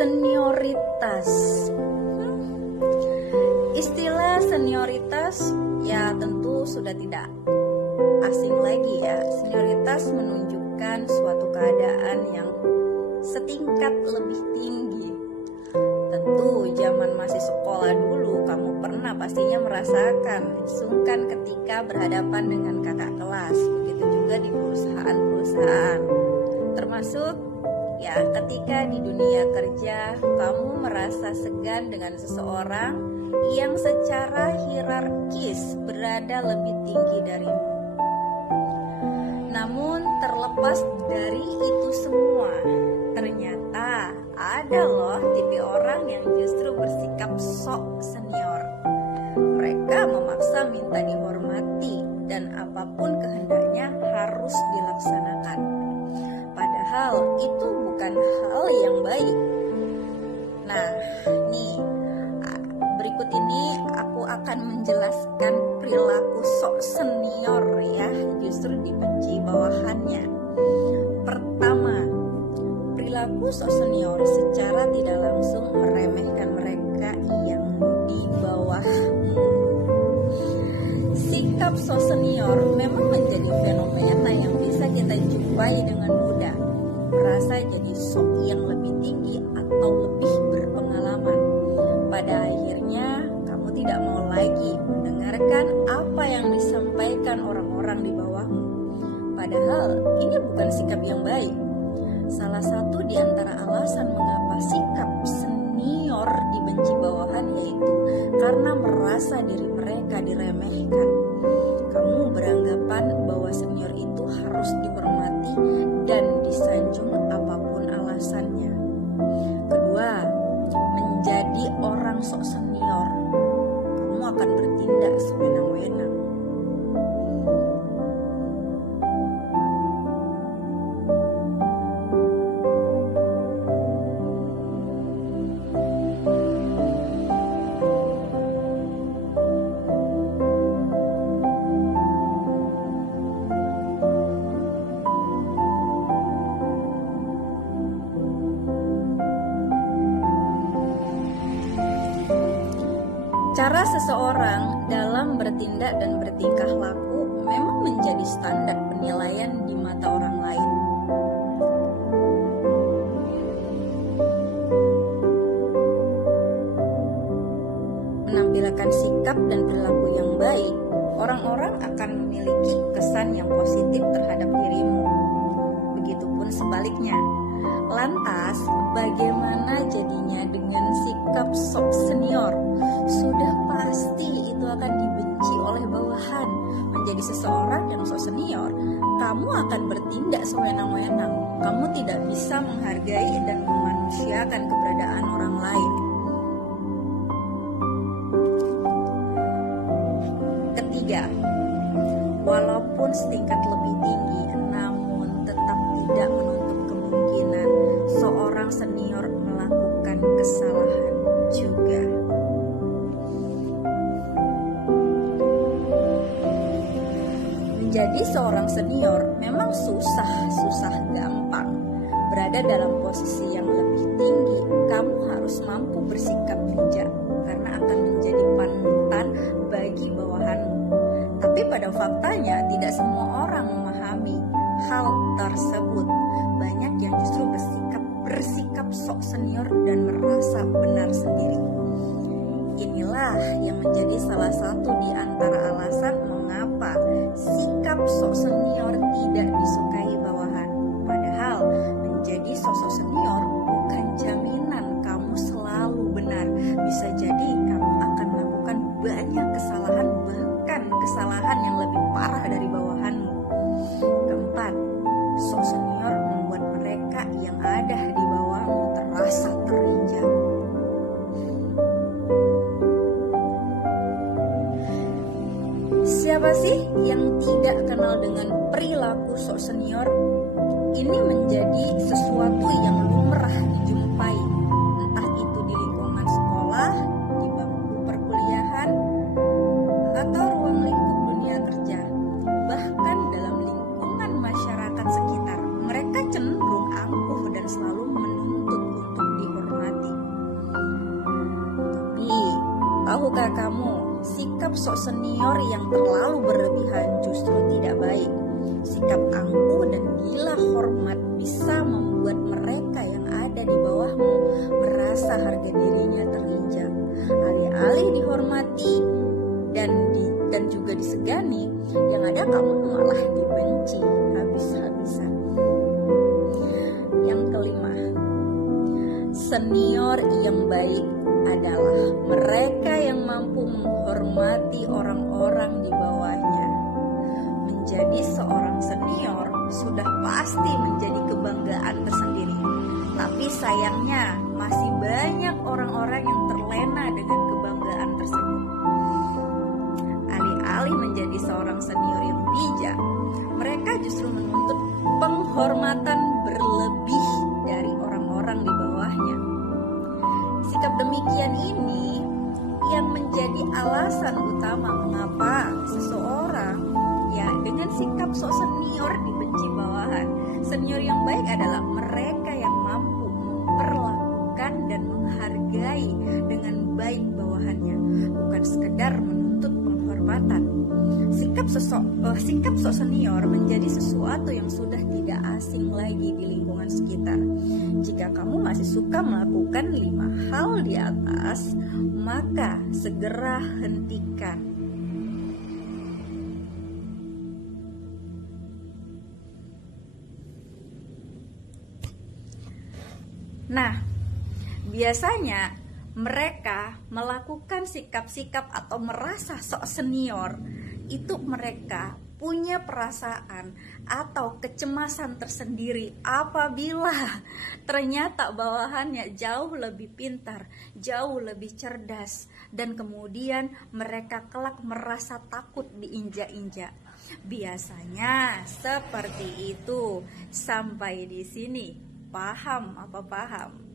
Senioritas. Istilah senioritas ya tentu sudah tidak asing lagi ya. Senioritas menunjukkan suatu keadaan yang setingkat lebih tinggi. Tentu zaman masih sekolah dulu kamu pernah pastinya merasakan sungkan ketika berhadapan dengan kakak kelas. Begitu juga di perusahaan-perusahaan. Termasuk ya ketika di dunia kerja kamu merasa segan dengan seseorang yang secara hierarkis berada lebih tinggi darimu. Namun terlepas dari itu semua, ternyata ada loh tipe orang yang justru bersikap sok senior. Mereka memaksa minta dihormati dan apapun kehendaknya harus dilaksanakan. Padahal itu bukan hal yang baik. Nah, nih berikut ini aku akan menjelaskan perilaku sok senior ya, justru dibenci bawahannya. Pertama, perilaku sok senior secara tidak langsung meremehkan mereka yang di bawahmu. Sikap sok senior memang menjadi fenomena yang bisa kita jumpai dengan mudah. Merasa jadi sok yang lebih tinggi atau lebih berpengalaman. Pada akhirnya kamu tidak mau lagi mendengarkan apa yang disampaikan orang-orang di bawahmu. Padahal ini bukan sikap yang baik. Salah satu di antara alasan mengapa sikap senior dibenci bawahan yaitu karena merasa diri mereka diremehkan. Kamu beranggapan bahwa senior itu harus dihormati dan disanjung apapun alasannya. Kedua, menjadi orang sok senior, kamu akan bertindak sewenang-wenang. Cara seseorang dalam bertindak dan bertingkah laku memang menjadi standar penilaian di mata orang lain. Menampilkan sikap dan perilaku yang baik, orang-orang akan memiliki kesan yang positif terhadap dirimu. Begitupun sebaliknya. Lantas, bagaimana jadinya dengan sikap sok senior? Sudah pasti itu akan dibenci oleh bawahan. Menjadi seseorang yang sok senior, kamu akan bertindak sewenang-wenang. Kamu tidak bisa menghargai dan memanusiakan keberadaan orang lain. Ketiga, walaupun setingkat lebih tinggi, namun tetap tidak menutup kemungkinan seorang senior melakukan kesalahan juga. Menjadi seorang senior memang susah gampang. Berada dalam posisi yang lebih tinggi, kamu harus mampu bersikap bijak karena akan menjadi panutan bagi bawahanmu. Tapi pada faktanya tidak semua orang memahami hal tersebut. Banyak yang justru bersikap sok senior dan merasa benar sendiri. Inilah yang menjadi salah satu di antara alasan mengapa sikap sok senior tidak disukai bawahan. Padahal menjadi sosok senior bukan jaminan kamu selalu benar. Bisa jadi kamu akan melakukan banyak kesalahan, bahkan kesalahan yang lebih parah dari bawahanmu. Keempat, sok senior membuat mereka yang ada di bawahmu terasa terinjak. Siapa sih yang tidak kenal dengan perilaku sok senior? Ini menjadi sesuatu yang lumrah dijumpai, entah itu di lingkungan sekolah, di bangku perkuliahan, atau ruang lingkup dunia kerja. Bahkan dalam lingkungan masyarakat sekitar, mereka cenderung angkuh dan selalu menuntut untuk dihormati. Tahukah kamu, sikap sok senior yang terlalu berlebihan justru tidak baik. Sikap angkuh dan gila hormat bisa membuat mereka yang ada di bawahmu merasa harga dirinya terinjak. Alih-alih dihormati dan juga disegani, yang ada kamu malah dibenci habis-habisan. Yang kelima, senior yang baik adalah mereka yang mampu menghormati orang-orang di bawahnya. Menjadi seorang senior sudah pasti menjadi kebanggaan tersendiri. Tapi sayangnya masih banyak orang-orang yang terlena dengan kebanggaan tersebut. Alih-alih menjadi seorang senior yang bijak, mereka justru menuntut penghormatan berlebih dari orang-orang di bawahnya. Sikap demikian ini yang menjadi alasan utama mengapa seseorang dengan sikap sok senior dibenci bawahan. Senior yang baik adalah mereka yang mampu memperlakukan dan menghargai dengan baik bawahannya, bukan sekedar menuntut penghormatan. Sikap sok senior menjadi sesuatu yang sudah tidak asing lagi di lingkungan sekitar. Jika kamu masih suka melakukan 5 hal di atas, maka segera hentikan. Nah, biasanya mereka melakukan sikap-sikap atau merasa sok senior itu mereka punya perasaan atau kecemasan tersendiri apabila ternyata bawahannya jauh lebih pintar, jauh lebih cerdas, dan kemudian mereka kelak merasa takut diinjak-injak. Biasanya seperti itu. Sampai di sini paham apa paham?